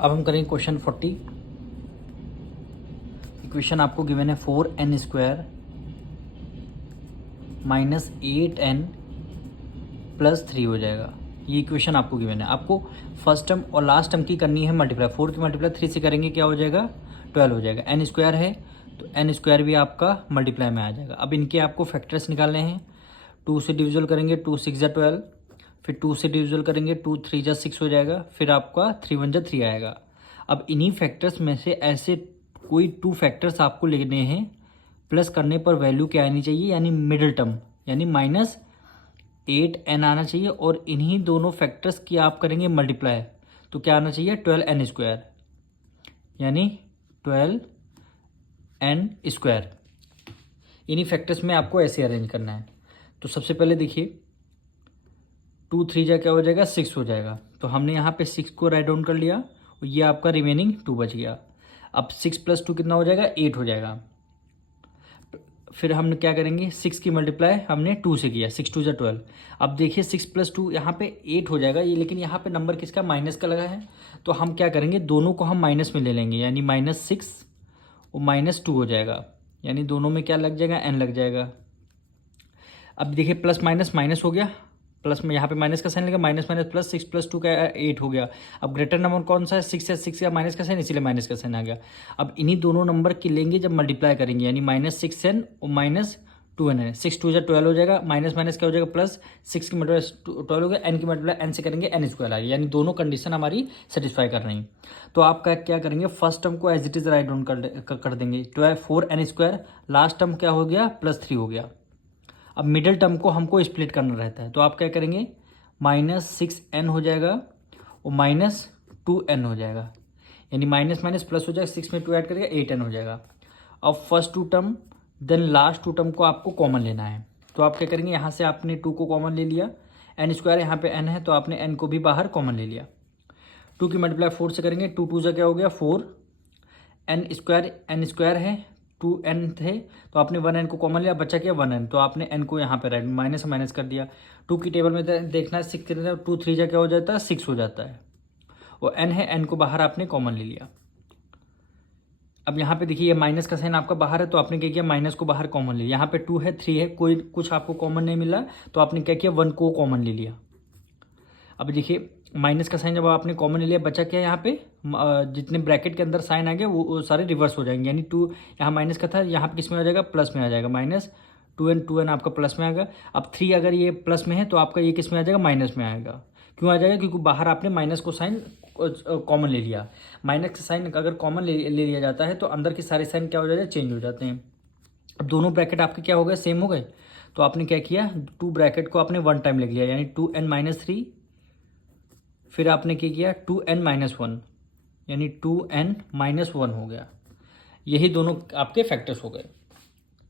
अब हम करेंगे क्वेश्चन 40। इक्वेशन आपको गिवन है 4n² माइनस 8n प्लस 3 हो जाएगा। ये इक्वेशन आपको गिवन है। आपको फर्स्ट टर्म और लास्ट टर्म की करनी है मल्टीप्लाई। 4 की मल्टीप्लाई 3 से करेंगे क्या हो जाएगा, 12 हो जाएगा। n² है तो n² भी आपका मल्टीप्लाई में आ जाएगा। अब इनके आपको फैक्टर्स निकालने हैं। 2 से डिविजल करेंगे, 2 6 जा 12, फिर 2 से डिविजल करेंगे, 2 3 जा 6 हो जाएगा, फिर आपका 3 1 जा 3 आएगा। अब इन्हीं फैक्टर्स में से ऐसे कोई 2 फैक्टर्स आपको लेने हैं, प्लस करने पर वैल्यू क्या आनी चाहिए, यानी मिडिल टर्म, यानी माइनस 8n आना चाहिए। और इन्हीं दोनों फैक्टर्स की आप करेंगे मल्टीप्लाई, तो क्या आना चाहिए, 12n², यानी 12n²। इन्हीं फैक्टर्स में आपको ऐसे अरेंज करना है। तो सबसे पहले देखिए, 2 3 जा क्या हो जाएगा, 6 हो जाएगा। तो हमने यहाँ पे 6 को राइट डाउन कर लिया और ये आपका रिमेनिंग 2 बच गया। अब 6 + 2 कितना हो जाएगा, 8 हो जाएगा। फिर हम क्या करेंगे, 6 की मल्टीप्लाई हमने 2 से किया, 6 2 जा 12। अब देखिए 6 + 2 यहाँ पे 8 हो जाएगा ये, लेकिन यहाँ पे नंबर किसका, माइनस का लगा है। तो हम क्या करेंगे, दोनों को हम माइनस में ले लेंगे, यानी -6 और -2 हो जाएगा, यानी दोनों में क्या लग जाएगा, n लग जाएगा। अब देखिए प्लस माइनस माइनस हो गया, प्लस में यहाँ पे माइनस का साइन लगा, माइनस माइनस प्लस, 6 + 2 का 8 हो गया। अब ग्रेटर नंबर कौन सा है, 6 है, 6 का माइनस का साइन, इसीलिए माइनस का साइन आ गया। अब इन्हीं दोनों नंबर की लेंगे जब मल्टीप्लाई करेंगे, यानी -6n और -2n। 6 2 जा 12 हो जाएगा, माइनस माइनस क्या हो जाएगा, प्लस, 6 की मल्टीप्लाई 12 हो गया, n की मल्टीप्लाई n से करेंगे, n² आ गया, यानी दोनों कंडीशन हमारी सेटिस्फाई कर रही। तो आप क्या करेंगे, फर्स्ट टर्म को as it is write down कर देंगे, 4n², लास्ट टर्म क्या हो गया, +3 हो गया। अब मिडिल टर्म को हमको स्प्लिट करना रहता है, तो आप क्या करेंगे, -6n हो जाएगा और -2n हो जाएगा, यानी माइनस माइनस प्लस हो जाएगा, 6 में 2 ऐड करेगा, 8n हो जाएगा। अब first 2 term then last 2 term को आपको कॉमन लेना है। तो आप क्या करेंगे, यहाँ से आपने 2 को कॉमन ले लिया, n², यहाँ पे n है तो आपने n को भी बाहर कॉमन ले लिया। 2 की मल्टीप्लाई 4 से करेंगे, 2 2 जा क्या हो गया, 4, n² है, 2n थे तो आपने 1n को कॉमन लिया, बचा क्या, 1n, तो आपने n को यहाँ पे राइट माइनस माइनस कर दिया। 2 की टेबल में देखना है, 6 कितना, 2 3 जा क्या हो जाता है, 6 हो जाता है, और n है, n को बाहर आपने कॉमन ले लिया। अब यहाँ पे देखिए ये माइनस का साइन आपका बाहर है, तो आपने क्या किया, माइनस को बाहर कॉमन ले लिया। यहाँ पे 2 है, 3 है, कोई कुछ आपको कॉमन नहीं मिला, तो आपने क्या किया, 1 को कॉमन ले लिया। अब देखिए माइनस का साइन जब आपने कॉमन ले लिया, बचा क्या, यहाँ पे जितने ब्रैकेट के अंदर साइन आ गए वो सारे रिवर्स हो जाएंगे, यानी 2 यहाँ माइनस का था, यहाँ पे किस में आ जाएगा, प्लस में आ जाएगा, -2n आपका प्लस में आएगा। अब 3 अगर ये प्लस में है तो आपका ये किस में आ जाएगा, माइनस में आएगा। क्यों आ जाएगा, क्योंकि बाहर आपने माइनस को साइन कॉमन ले लिया। माइनस का साइन अगर कॉमन ले लिया जाता है तो अंदर के सारे साइन क्या हो जाते हैं, चेंज हो जाते हैं। अब दोनों ब्रैकेट आपके क्या हो गए, सेम हो गए, तो आपने क्या किया, 2 ब्रैकेट को आपने 1 टाइम लिख लिया, यानी 2n - 3, फिर आपने क्या किया, 2n - 1, यानी 2n - 1 हो गया। यही दोनों आपके फैक्टर्स हो गए।